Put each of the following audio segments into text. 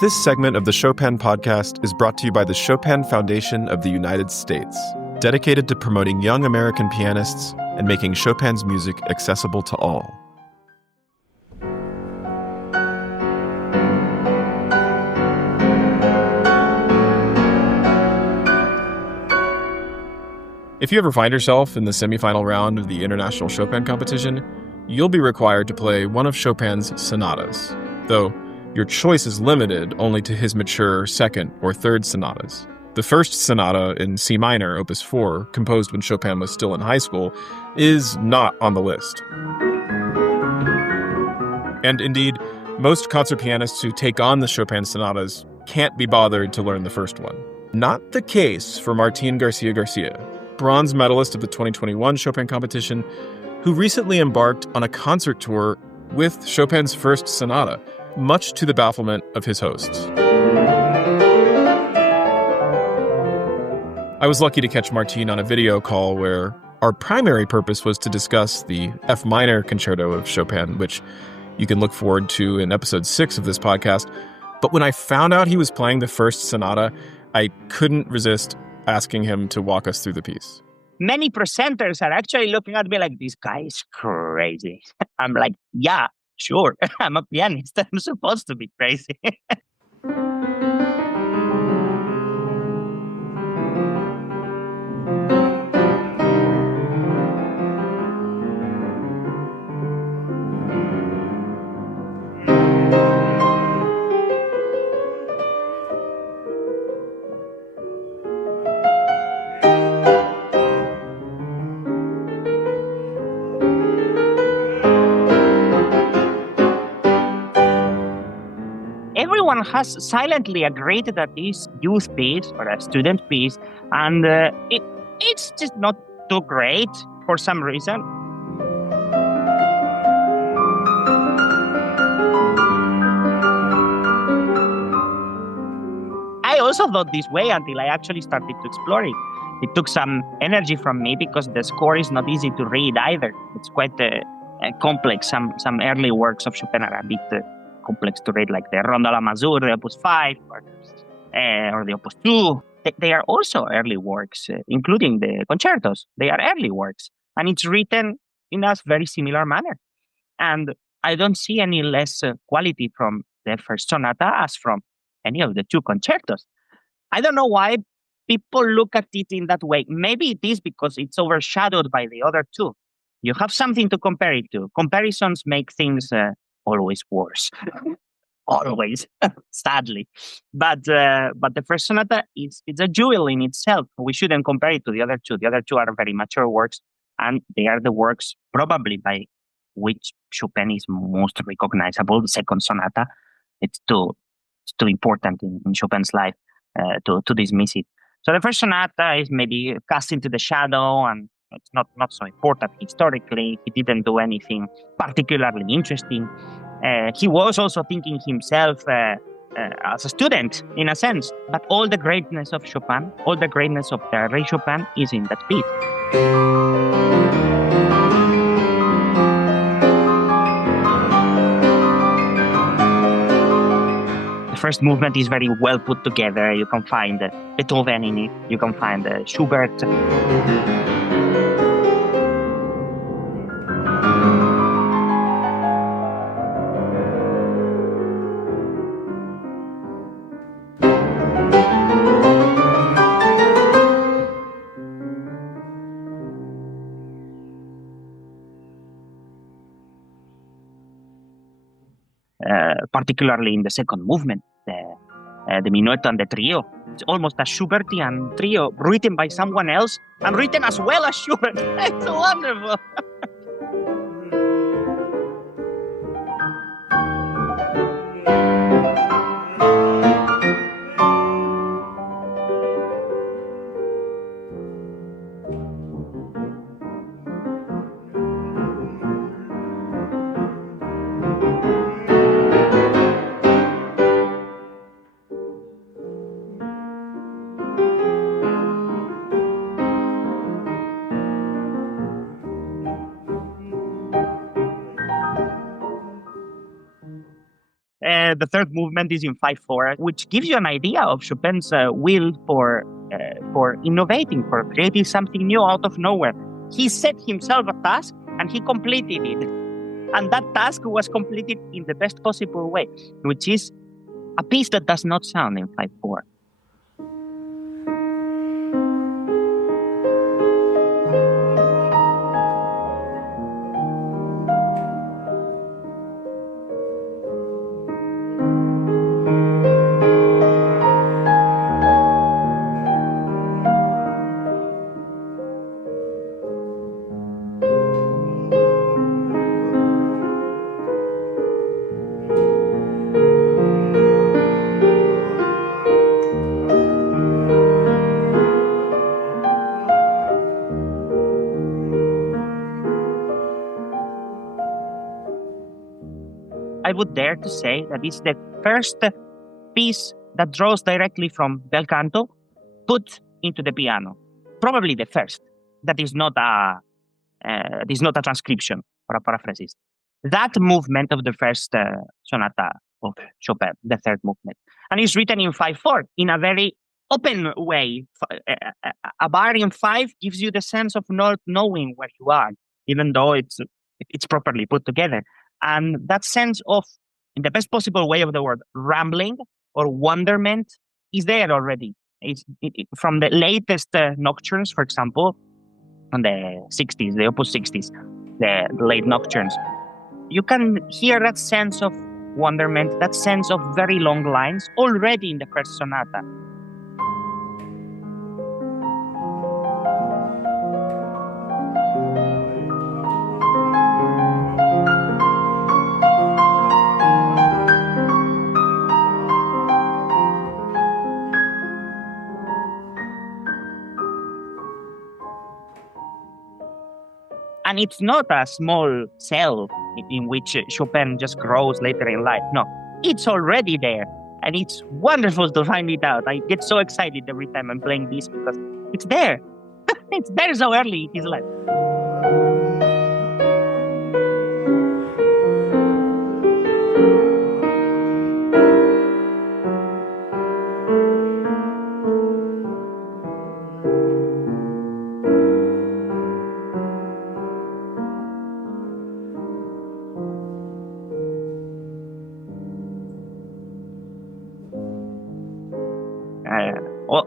This segment of the Chopin podcast is brought to you by the Chopin Foundation of the United States, dedicated to promoting young American pianists and making Chopin's music accessible to all. If you ever find yourself in the semifinal round of the International Chopin competition, you'll be required to play one of Chopin's sonatas, though your choice is limited only to his mature second or third sonatas. The first sonata in C minor, Opus 4, composed when Chopin was still in high school, is not on the list. And indeed, most concert pianists who take on the Chopin sonatas can't be bothered to learn the first one. Not the case for Martín García, bronze medalist of the 2021 Chopin competition, who recently embarked on a concert tour with Chopin's first sonata, much to the bafflement of his hosts. I was lucky to catch Martín on a video call where our primary purpose was to discuss the F minor concerto of Chopin, which you can look forward to in episode 6 of this podcast. But when I found out he was playing the first sonata, I couldn't resist asking him to walk us through the piece. Many presenters are actually looking at me like, this guy is crazy. I'm like, yeah, sure. I'm a pianist. I'm supposed to be crazy. Everyone has silently agreed that this youth piece or a student piece, and it's just not too great for some reason. I also thought this way until I actually started to explore it. It took some energy from me because the score is not easy to read either. It's quite complex. Some early works of Chopin are a bit complex to read, like the Rondo la Mazur, the Opus 5, or the Opus 2. They are also early works, including the concertos. They are early works, and it's written in a very similar manner. And I don't see any less quality from the first sonata as from any of the two concertos. I don't know why people look at it in that way. Maybe it is because it's overshadowed by the other two. You have something to compare it to. Comparisons make things always worse. Always, sadly. But the first sonata it's a jewel in itself. We shouldn't compare it to the other two. The other two are very mature works, and they are the works probably by which Chopin is most recognizable. The second sonata, it's too important in Chopin's life to dismiss it. So the first sonata is maybe cast into the shadow, and it's not so important historically. He didn't do anything particularly interesting. He was also thinking himself as a student, in a sense. But all the greatness of Chopin, all the greatness of the early Chopin is in that piece. The first movement is very well put together. You can find Beethoven in it. You can find Schubert. Particularly in the second movement, the Menuetto and the trio. It's almost a Schubertian trio written by someone else and written as well as Schubert. It's wonderful. the third movement is in 5/4, which gives you an idea of Chopin's will for innovating, for creating something new out of nowhere. He set himself a task and he completed it. And that task was completed in the best possible way, which is a piece that does not sound in 5/4. I would dare to say that it's the first piece that draws directly from bel canto put into the piano. Probably the first. That is not a transcription or a paraphrasis. That movement of the first sonata of Chopin, the third movement, and it's written in 5/4 in a very open way. A bar in 5 gives you the sense of not knowing where you are, even though it's properly put together. And that sense of, in the best possible way of the word, rambling or wonderment is there already. From the latest nocturnes, for example, on the 60s, the Opus 60s, the late nocturnes, you can hear that sense of wonderment, that sense of very long lines already in the first sonata. And it's not a small cell in which Chopin just grows later in life. No, it's already there. And it's wonderful to find it out. I get so excited every time I'm playing this because it's there. It's there so early in his life.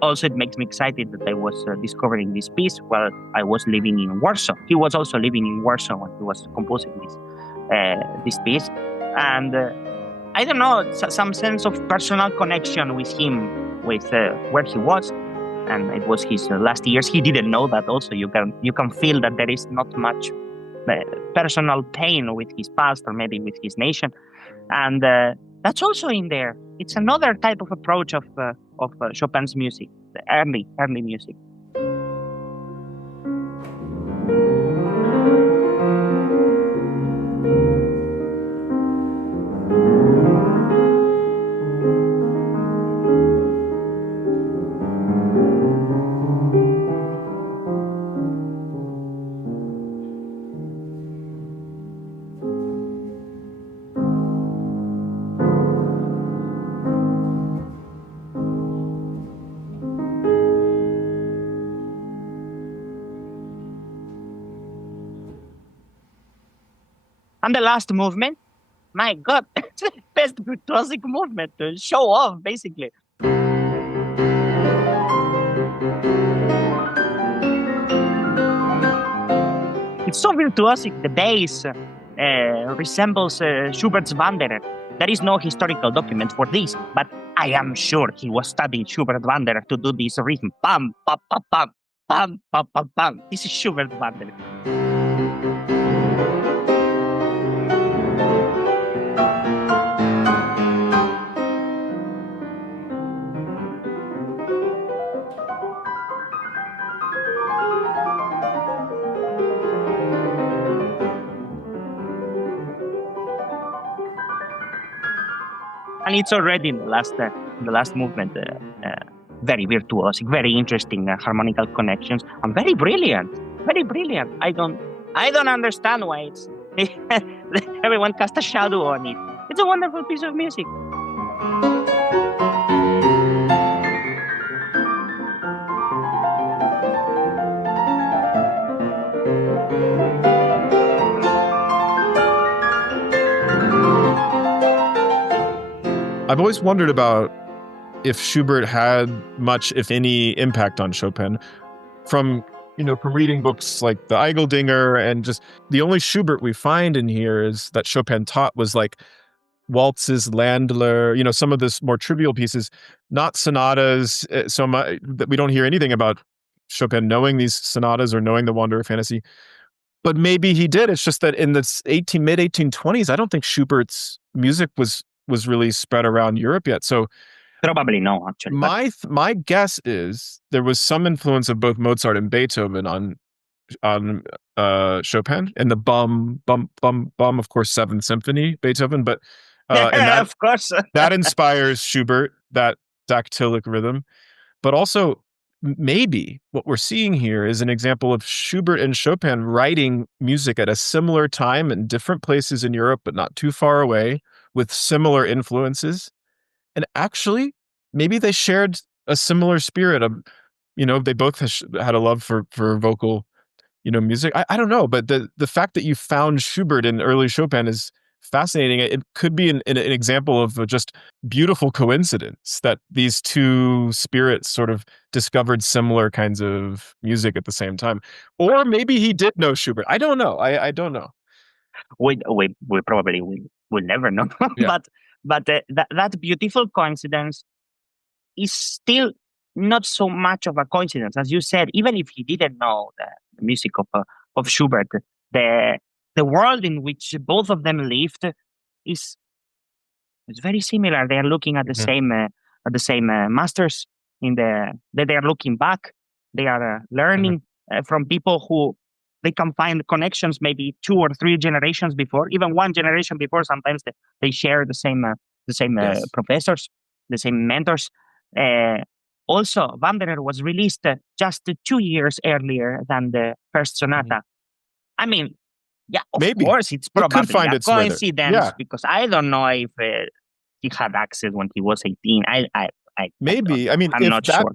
Also, it makes me excited that I was discovering this piece while I was living in Warsaw. He was also living in Warsaw when he was composing this piece. And I don't know, some sense of personal connection with him, with where he was. And it was his last years. He didn't know that also. You can feel that there is not much personal pain with his past or maybe with his nation. And that's also in there. It's another type of approach of Chopin's music, the early music. And the last movement, my God, it's the best virtuosic movement to show off, basically. It's so virtuosic. The bass resembles Schubert's Wanderer. There is no historical document for this, but I am sure he was studying Schubert Wanderer to do this rhythm. Pam, pam, pam, pam, pam, pam, pam, pam. This is Schubert Wanderer. And it's already in the last movement, very virtuosic, very interesting harmonical connections, and very brilliant, very brilliant. I don't understand why it's everyone cast a shadow on it. It's a wonderful piece of music. I've always wondered about if Schubert had much, if any, impact on Chopin from reading books like the Eigeldinger, and just the only Schubert we find in here is that Chopin taught was like waltzes, Landler, some of this more trivial pieces, not sonatas. So much that we don't hear anything about Chopin knowing these sonatas or knowing the Wanderer Fantasy. But maybe he did. It's just that in the mid 1820s, I don't think Schubert's music was really spread around Europe yet. So probably no, actually. My guess is there was some influence of both Mozart and Beethoven on Chopin, and the bum, of course, Seventh Symphony, Beethoven. But and that, of course, that inspires Schubert, that dactylic rhythm. But also, maybe what we're seeing here is an example of Schubert and Chopin writing music at a similar time in different places in Europe, but not too far away, with similar influences. And actually, maybe they shared a similar spirit of, they both had a love for vocal, music. I don't know, but the fact that you found Schubert in early Chopin is fascinating. It could be an example of a just beautiful coincidence that these two spirits sort of discovered similar kinds of music at the same time. Or maybe he did know Schubert. I don't know. I don't know. We probably will never know. Yeah. But that beautiful coincidence is still not so much of a coincidence, as you said. Even if he didn't know the music of Schubert, the world in which both of them lived is very similar. They are looking at the same masters that they are looking back. They are learning from people who they can find connections maybe 2 or 3 generations before, even 1 generation before. Sometimes they share the same professors, the same mentors. Also, Wanderer was released just 2 years earlier than the first sonata. I mean, yeah, of course, it's probably a coincidence because I don't know if he had access when he was 18. Maybe. I mean, I'm not sure.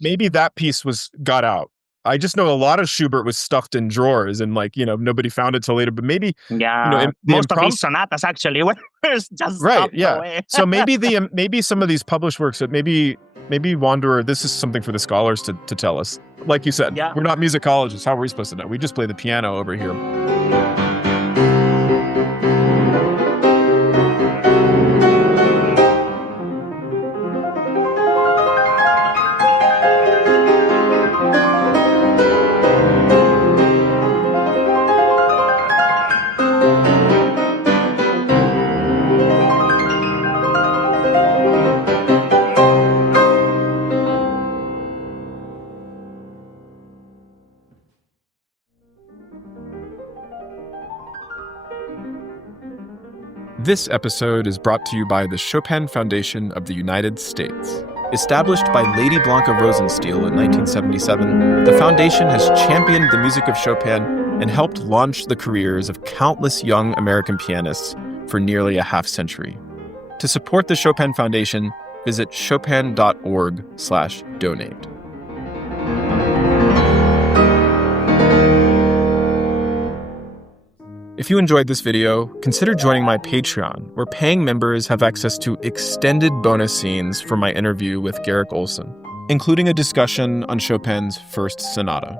Maybe that piece got out. I just know a lot of Schubert was stuffed in drawers and nobody found it till later. But maybe most of his sonatas actually were just stuffed away. So maybe some of these published works that maybe Wanderer. This is something for the scholars to tell us. Like you said, we're not musicologists. How are we supposed to know? We just play the piano over here. This episode is brought to you by the Chopin Foundation of the United States. Established by Lady Blanca Rosenstiel in 1977, the foundation has championed the music of Chopin and helped launch the careers of countless young American pianists for nearly a half-century. To support the Chopin Foundation, visit chopin.org/donate. If you enjoyed this video, consider joining my Patreon, where paying members have access to extended bonus scenes from my interview with Garrick Ohlsson, including a discussion on Chopin's first sonata.